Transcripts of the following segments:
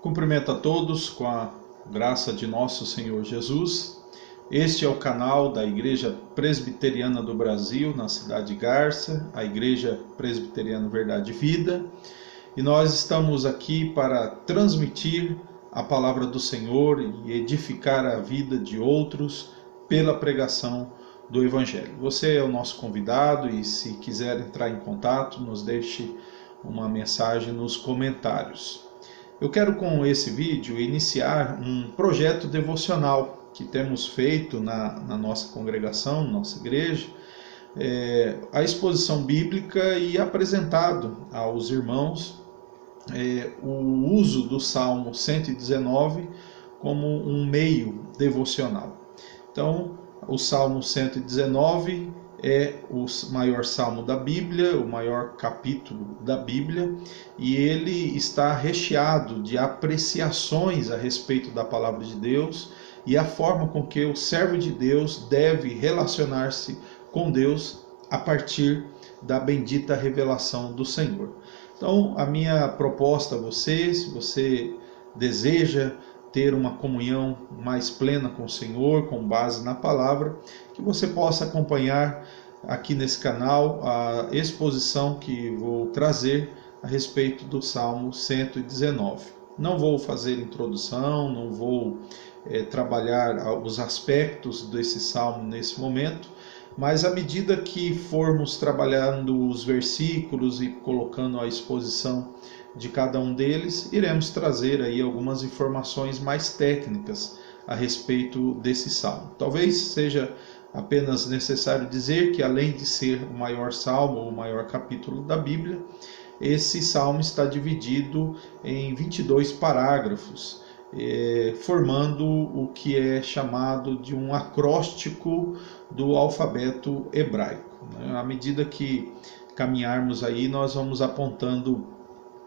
Cumprimento a todos com a graça de nosso Senhor Jesus. Este é o canal da Igreja Presbiteriana do Brasil, na cidade de Garça, a Igreja Presbiteriana Verdade e Vida. E nós estamos aqui para transmitir a palavra do Senhor e edificar a vida de outros pela pregação do Evangelho. Você é o nosso convidado e se quiser entrar em contato, nos deixe uma mensagem nos comentários. Eu quero com esse vídeo iniciar um projeto devocional que temos feito na nossa congregação, na nossa igreja, a exposição bíblica e apresentado aos irmãos o uso do Salmo 119 como um meio devocional. Então, o Salmo 119 é o maior salmo da Bíblia, o maior capítulo da Bíblia, e ele está recheado de apreciações a respeito da palavra de Deus e a forma com que o servo de Deus deve relacionar-se com Deus a partir da bendita revelação do Senhor. Então, a minha proposta a você, se você deseja ter uma comunhão mais plena com o Senhor, com base na palavra, que você possa acompanhar aqui nesse canal a exposição que vou trazer a respeito do Salmo 119. Não vou fazer introdução, não vou trabalhar os aspectos desse salmo nesse momento, mas à medida que formos trabalhando os versículos e colocando a exposição de cada um deles, iremos trazer aí algumas informações mais técnicas a respeito desse salmo. Talvez seja apenas necessário dizer que, além de ser o maior salmo, ou o maior capítulo da Bíblia, esse salmo está dividido em 22 parágrafos, formando o que é chamado de um acróstico do alfabeto hebraico. À medida que caminharmos aí, nós vamos apontando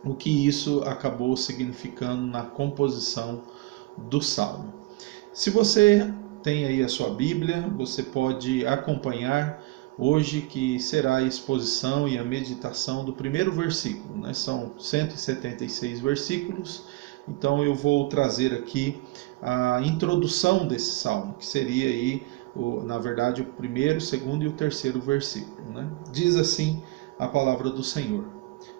o que isso acabou significando na composição do salmo. Se você tem aí a sua Bíblia, você pode acompanhar hoje, que será a exposição e a meditação do primeiro versículo, São 176 versículos, então eu vou trazer aqui a introdução desse salmo, que seria aí, na verdade, o primeiro, o segundo e o terceiro versículo. Diz assim a palavra do Senhor: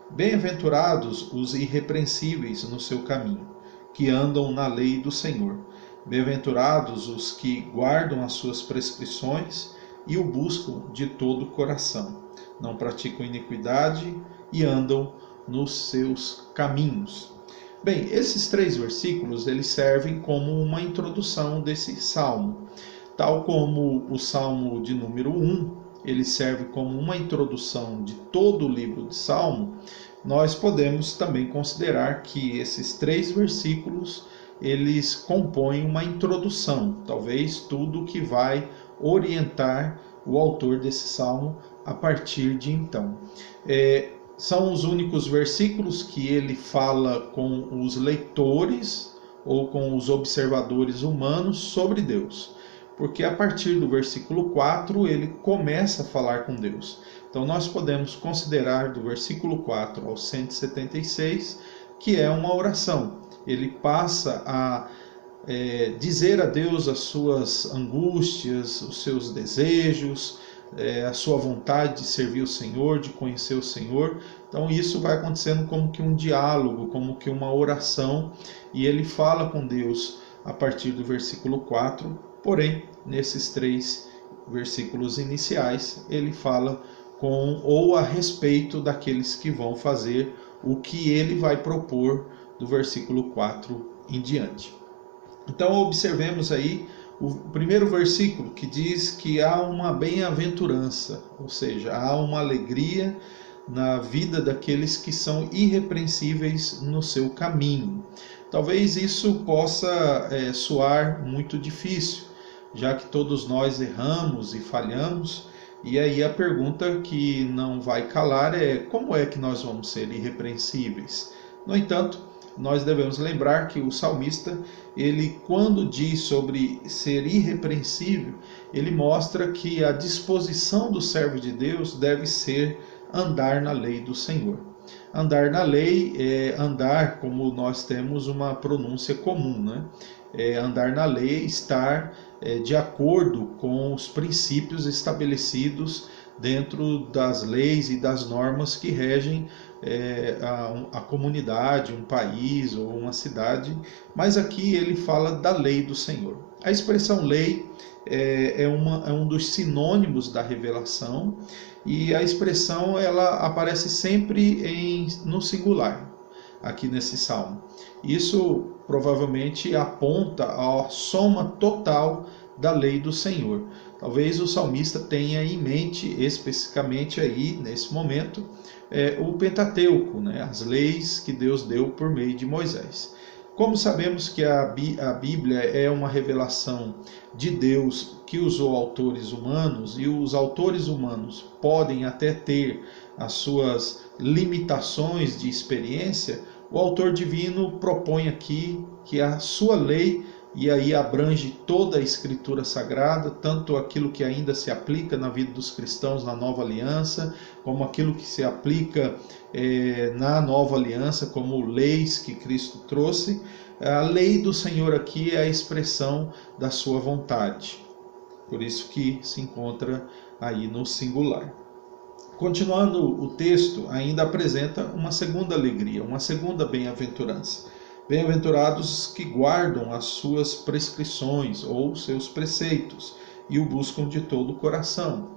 Bem-aventurados os irrepreensíveis no seu caminho, que andam na lei do Senhor. Bem-aventurados os que guardam as suas prescrições e o buscam de todo o coração. Não praticam iniquidade e andam nos seus caminhos. Bem, esses três versículos eles servem como uma introdução desse salmo. Tal como o salmo de número 1, ele serve como uma introdução de todo o livro de Salmo, nós podemos também considerar que esses três versículos eles compõem uma introdução, talvez tudo que vai orientar o autor desse salmo a partir de então. São os únicos versículos que ele fala com os leitores ou com os observadores humanos sobre Deus, porque a partir do versículo 4 ele começa a falar com Deus. Então nós podemos considerar do versículo 4 ao 176 que é uma oração. Ele passa a dizer a Deus as suas angústias, os seus desejos, a sua vontade de servir o Senhor, de conhecer o Senhor. Então isso vai acontecendo como que um diálogo, como que uma oração, e ele fala com Deus a partir do versículo 4, porém, nesses três versículos iniciais, ele fala com ou a respeito daqueles que vão fazer o que ele vai propor do versículo 4 em diante. Então observemos aí o primeiro versículo, que diz que há uma bem-aventurança, ou seja, há uma alegria na vida daqueles que são irrepreensíveis no seu caminho. Talvez isso possa soar muito difícil, já que todos nós erramos e falhamos, e aí a pergunta que não vai calar é: como é que nós vamos ser irrepreensíveis? No entanto, nós devemos lembrar que o salmista, ele quando diz sobre ser irrepreensível, ele mostra que a disposição do servo de Deus deve ser andar na lei do Senhor. Andar na lei é andar, como nós temos uma pronúncia comum, né? Andar na lei, estar de acordo com os princípios estabelecidos dentro das leis e das normas que regem a comunidade, um país ou uma cidade. Mas aqui ele fala da lei do Senhor. A expressão lei é um dos sinônimos da revelação, e a expressão ela aparece sempre no singular, aqui nesse salmo. Isso provavelmente aponta à soma total da lei do Senhor. Talvez o salmista tenha em mente especificamente aí, nesse momento, o Pentateuco, né? As leis que Deus deu por meio de Moisés. Como sabemos que a Bíblia é uma revelação de Deus que usou autores humanos, e os autores humanos podem até ter as suas limitações de experiência, o autor divino propõe aqui que a sua lei, e aí abrange toda a Escritura Sagrada, tanto aquilo que ainda se aplica na vida dos cristãos na Nova Aliança, como aquilo que se aplica na Nova Aliança, como leis que Cristo trouxe. A lei do Senhor aqui é a expressão da sua vontade, por isso que se encontra aí no singular. Continuando o texto, ainda apresenta uma segunda alegria, uma segunda bem-aventurança. Bem-aventurados que guardam as suas prescrições ou seus preceitos e o buscam de todo o coração.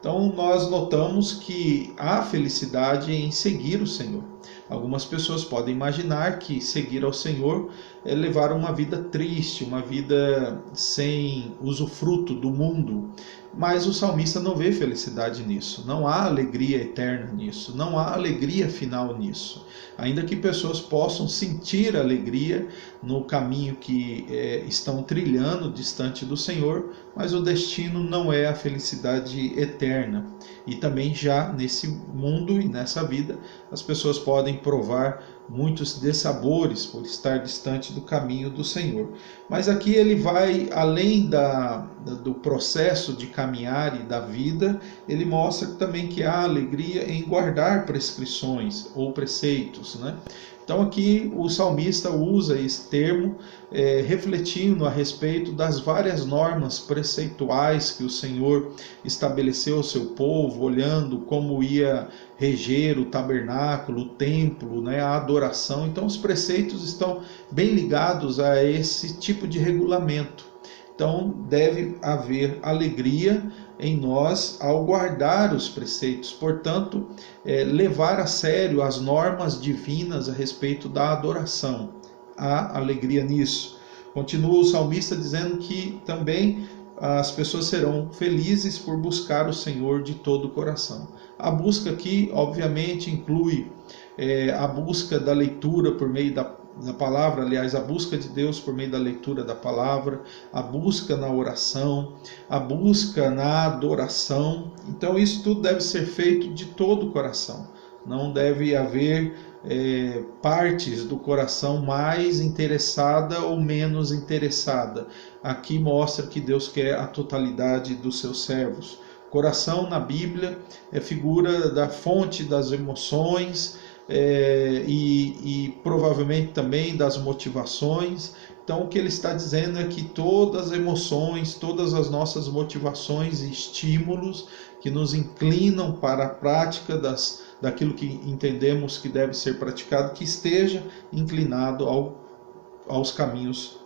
Então nós notamos que há felicidade em seguir o Senhor. Algumas pessoas podem imaginar que seguir ao Senhor é levar uma vida triste, uma vida sem usufruto do mundo. Mas o salmista não vê felicidade nisso, não há alegria eterna nisso, não há alegria final nisso. Ainda que pessoas possam sentir alegria no caminho que estão trilhando distante do Senhor, mas o destino não é a felicidade eterna. E também já nesse mundo e nessa vida, as pessoas podem provar muitos dessabores por estar distante do caminho do Senhor. Mas aqui ele vai além do processo de caminhar e da vida, ele mostra também que há alegria em guardar prescrições ou preceitos, né? Então aqui o salmista usa esse termo refletindo a respeito das várias normas preceituais que o Senhor estabeleceu ao seu povo, olhando como ia reger o tabernáculo, o templo, né, a adoração. Então os preceitos estão bem ligados a esse tipo de regulamento. Então deve haver alegria em nós ao guardar os preceitos, portanto, levar a sério as normas divinas a respeito da adoração. Há alegria nisso. Continua o salmista dizendo que também as pessoas serão felizes por buscar o Senhor de todo o coração. A busca aqui, obviamente, inclui a busca da leitura por meio da palavra, aliás, a busca de Deus por meio da leitura da palavra, a busca na oração, a busca na adoração. Então isso tudo deve ser feito de todo o coração. Não deve haver partes do coração mais interessada ou menos interessada. Aqui mostra que Deus quer a totalidade dos seus servos. Coração na Bíblia é figura da fonte das emoções, e provavelmente também das motivações. Então o que ele está dizendo é que todas as emoções, todas as nossas motivações e estímulos que nos inclinam para a prática daquilo que entendemos que deve ser praticado, que esteja inclinado aos caminhos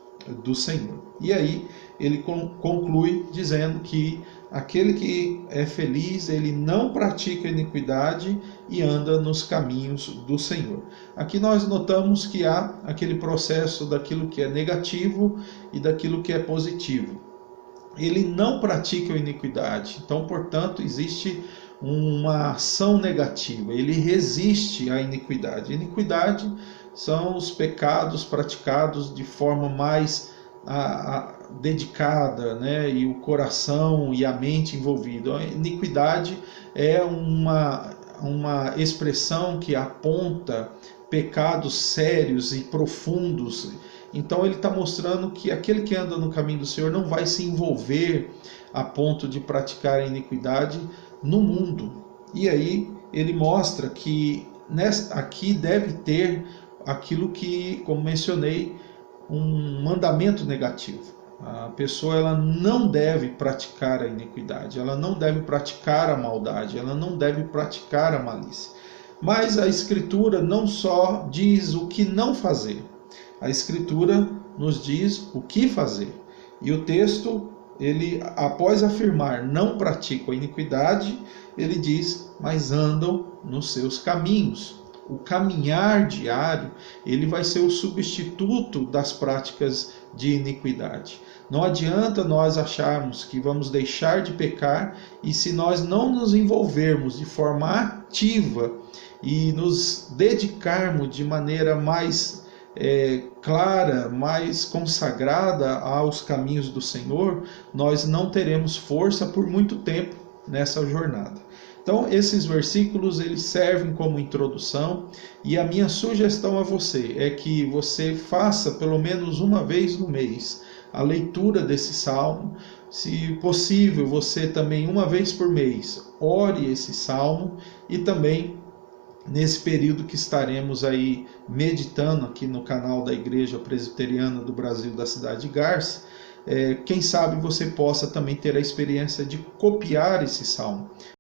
do Senhor. E aí ele conclui dizendo que aquele que é feliz, ele não pratica iniquidade e anda nos caminhos do Senhor. Aqui nós notamos que há aquele processo daquilo que é negativo e daquilo que é positivo. Ele não pratica a iniquidade, então, portanto, existe uma ação negativa, ele resiste à iniquidade. Iniquidade são os pecados praticados de forma mais dedicada, né? E o coração e a mente envolvido. A iniquidade é uma expressão que aponta pecados sérios e profundos. Então ele está mostrando que aquele que anda no caminho do Senhor não vai se envolver a ponto de praticar a iniquidade no mundo. E aí ele mostra que aqui deve ter aquilo que, como mencionei, um mandamento negativo. A pessoa ela não deve praticar a iniquidade, ela não deve praticar a maldade, ela não deve praticar a malícia. Mas a Escritura não só diz o que não fazer, a Escritura nos diz o que fazer. E o texto, ele, após afirmar não praticam a iniquidade, ele diz, mas andam nos seus caminhos. O caminhar diário, ele vai ser o substituto das práticas de iniquidade. Não adianta nós acharmos que vamos deixar de pecar e se nós não nos envolvermos de forma ativa e nos dedicarmos de maneira mais clara, mais consagrada aos caminhos do Senhor, nós não teremos força por muito tempo nessa jornada. Então, esses versículos eles servem como introdução e a minha sugestão a você é que você faça pelo menos uma vez no mês a leitura desse salmo. Se possível, você também uma vez por mês ore esse salmo e também nesse período que estaremos aí meditando aqui no canal da Igreja Presbiteriana do Brasil da cidade de Garça, quem sabe você possa também ter a experiência de copiar esse salmo.